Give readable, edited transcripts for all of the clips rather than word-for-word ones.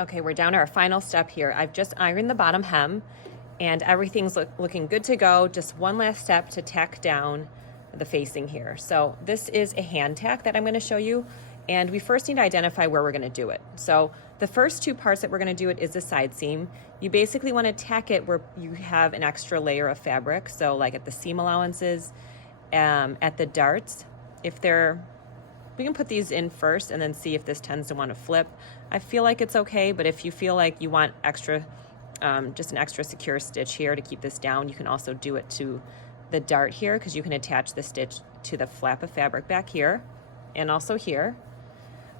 Okay, we're down to our final step here. I've just ironed the bottom hem and everything's looking good to go. Just one last step to tack down the facing here. So this is a hand tack that I'm going to show you, and we first need to identify where we're going to do it. So the first two parts that we're going to do it is the side seam. You basically want to tack it where you have an extra layer of fabric. So like at the seam allowances, at the darts, we can put these in first and then see if this tends to want to flip. I feel like it's okay, but if you feel like you want extra, just an extra secure stitch here to keep this down, you can also do it to the dart here, because you can attach the stitch to the flap of fabric back here and also here.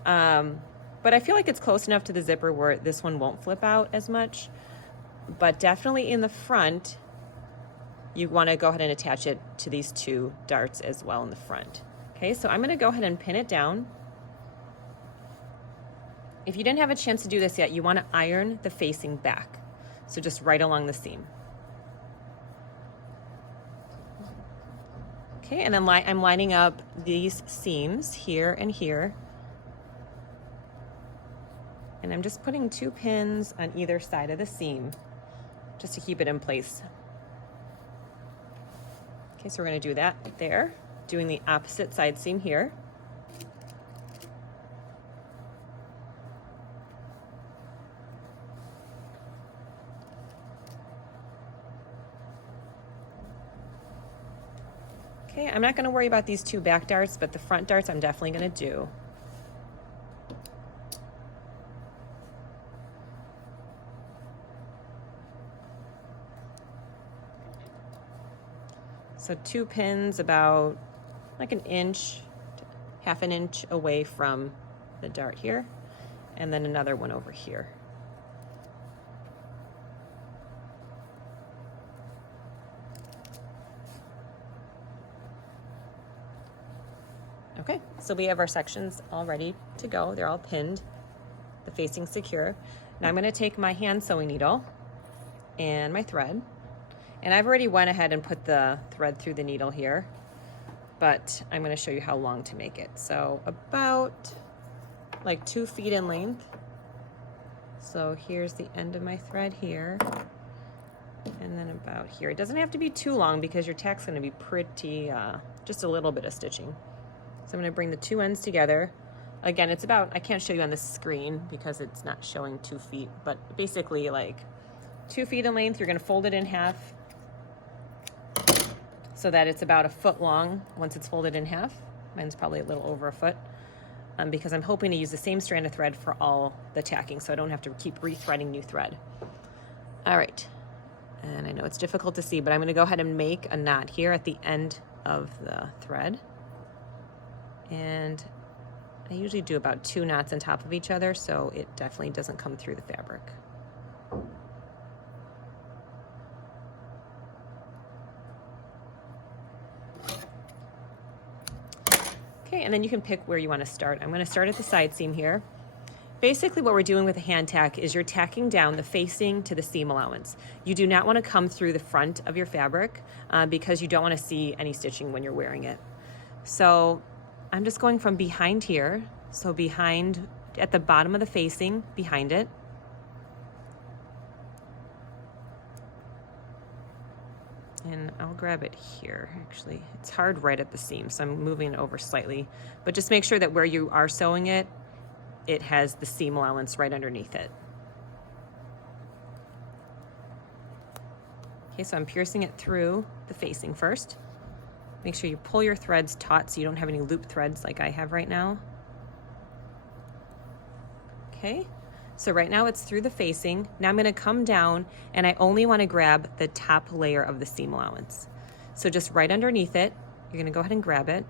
But I feel like it's close enough to the zipper where this one won't flip out as much, but definitely in the front, you want to go ahead and attach it to these two darts as well in the front. Okay, so I'm going to go ahead and pin it down. If you didn't have a chance to do this yet, you want to iron the facing back. So just right along the seam. Okay, and then I'm lining up these seams here and here. And I'm just putting 2 pins on either side of the seam just to keep it in place. Okay, so we're going to do that there, doing the opposite side seam here. Okay, I'm not going to worry about these 2 back darts, but the front darts I'm definitely going to do. So 2 pins about like an inch, half an inch away from the dart here, and then another one over here. Okay, so we have our sections all ready to go. They're all pinned, the facing secure. Now I'm going to take my hand sewing needle and my thread, and I've already went ahead and put the thread through the needle here, but I'm going to show you how long to make it. So about like 2 feet in length. So here's the end of my thread here, and then about here. It doesn't have to be too long because your tack's going to be pretty, just a little bit of stitching. So I'm going to bring the 2 ends together. Again, it's about, I can't show you on the screen because it's not showing 2 feet, but basically like 2 feet in length. You're going to fold it in half so that it's about 1 foot long once it's folded in half. Mine's probably a little over 1 foot because I'm hoping to use the same strand of thread for all the tacking so I don't have to keep rethreading new thread. All right, and I know it's difficult to see, but I'm going to go ahead and make a knot here at the end of the thread. And I usually do about 2 knots on top of each other, so it definitely doesn't come through the fabric. Okay, and then you can pick where you want to start. I'm going to start at the side seam here. Basically what we're doing with a hand tack is you're tacking down the facing to the seam allowance. You do not want to come through the front of your fabric because you don't want to see any stitching when you're wearing it. So I'm just going from behind here, so behind, at the bottom of the facing, behind it. And I'll grab it here, actually. It's hard right at the seam, so I'm moving it over slightly. But just make sure that where you are sewing it, it has the seam allowance right underneath it. Okay, so I'm piercing it through the facing first. Make sure you pull your threads taut so you don't have any loop threads like I have right now. Okay, so right now it's through the facing. Now I'm going to come down and I only want to grab the top layer of the seam allowance. So just right underneath it, you're going to go ahead and grab it.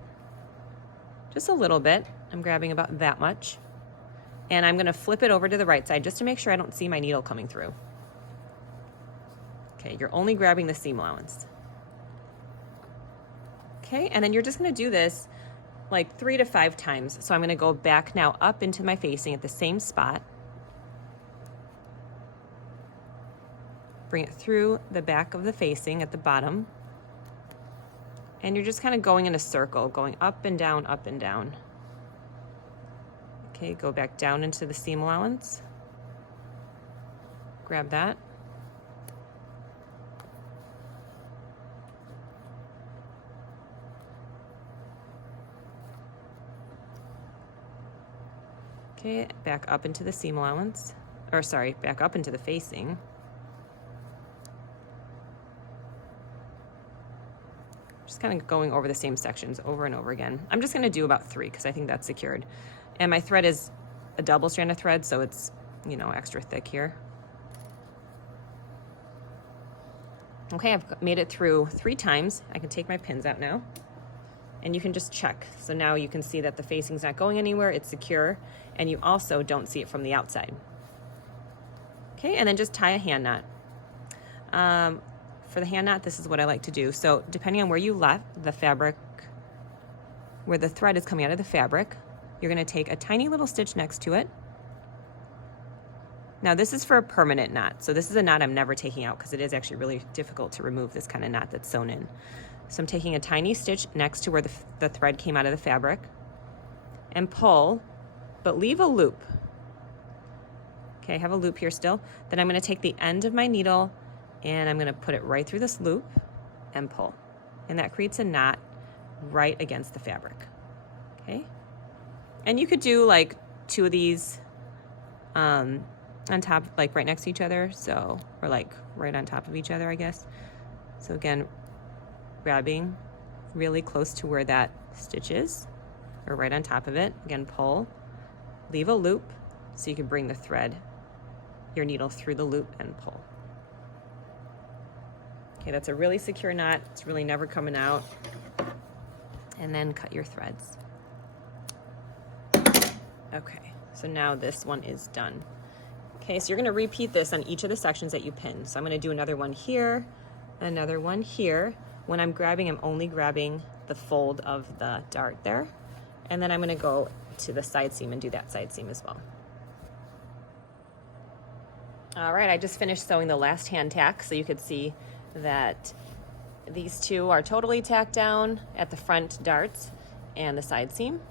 Just a little bit. I'm grabbing about that much. And I'm going to flip it over to the right side just to make sure I don't see my needle coming through. Okay, you're only grabbing the seam allowance. Okay, and then you're just going to do this like 3 to 5 times. So I'm going to go back now up into my facing at the same spot. Bring it through the back of the facing at the bottom. And you're just kind of going in a circle, going up and down, up and down. Okay, go back down into the seam allowance. grab that. Okay, back up into the seam allowance, or sorry, back up into the facing. Just kind of going over the same sections over and over again. I'm just gonna do about 3 because I think that's secured. And my thread is a double strand of thread, so it's, you know, extra thick here. Okay, I've made it through 3 times. I can take my pins out now. And you can just check. So now you can see that the facing's not going anywhere, it's secure, and you also don't see it from the outside. Okay, and then just tie a hand knot. For the hand knot, this is what I like to do. So depending on where you left the fabric, where the thread is coming out of the fabric, you're gonna take a tiny little stitch next to it. Now this is for a permanent knot. So this is a knot I'm never taking out because it is actually really difficult to remove this kind of knot that's sewn in. So I'm taking a tiny stitch next to where the thread came out of the fabric and pull, but leave a loop. Okay, I have a loop here still. Then I'm gonna take the end of my needle and I'm gonna put it right through this loop and pull. And that creates a knot right against the fabric, okay? And you could do like 2 of these on top, like right next to each other, so, or like right on top of each other, I guess. So again, grabbing really close to where that stitch is, or right on top of it. Again, pull, leave a loop so you can bring the thread, your needle through the loop and pull. Okay, that's a really secure knot. It's really never coming out. And then cut your threads. Okay, so now this one is done. Okay, so you're gonna repeat this on each of the sections that you pin. So I'm gonna do another one here, another one here. When I'm grabbing, I'm only grabbing the fold of the dart there. And then I'm gonna go to the side seam and do that side seam as well. All right, I just finished sewing the last hand tack, so you could see that these 2 are totally tacked down at the front darts and the side seam.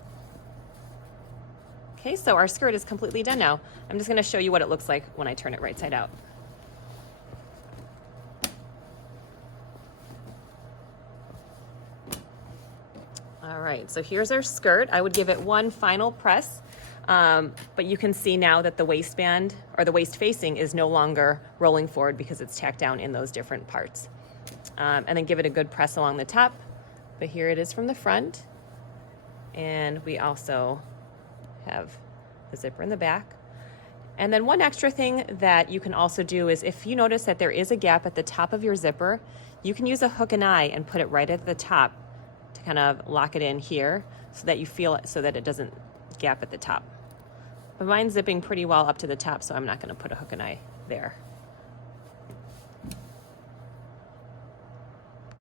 Okay, so our skirt is completely done now. I'm just gonna show you what it looks like when I turn it right side out. All right, so here's our skirt. I would give it one final press, but you can see now that the waistband or the waist facing is no longer rolling forward because it's tacked down in those different parts. And then give it a good press along the top, but here it is from the front. And we also have the zipper in the back. And then one extra thing that you can also do is if you notice that there is a gap at the top of your zipper, you can use a hook and eye and put it right at the top to kind of lock it in here so that you feel it, so that it doesn't gap at the top. But mine's zipping pretty well up to the top, so I'm not gonna put a hook and eye there.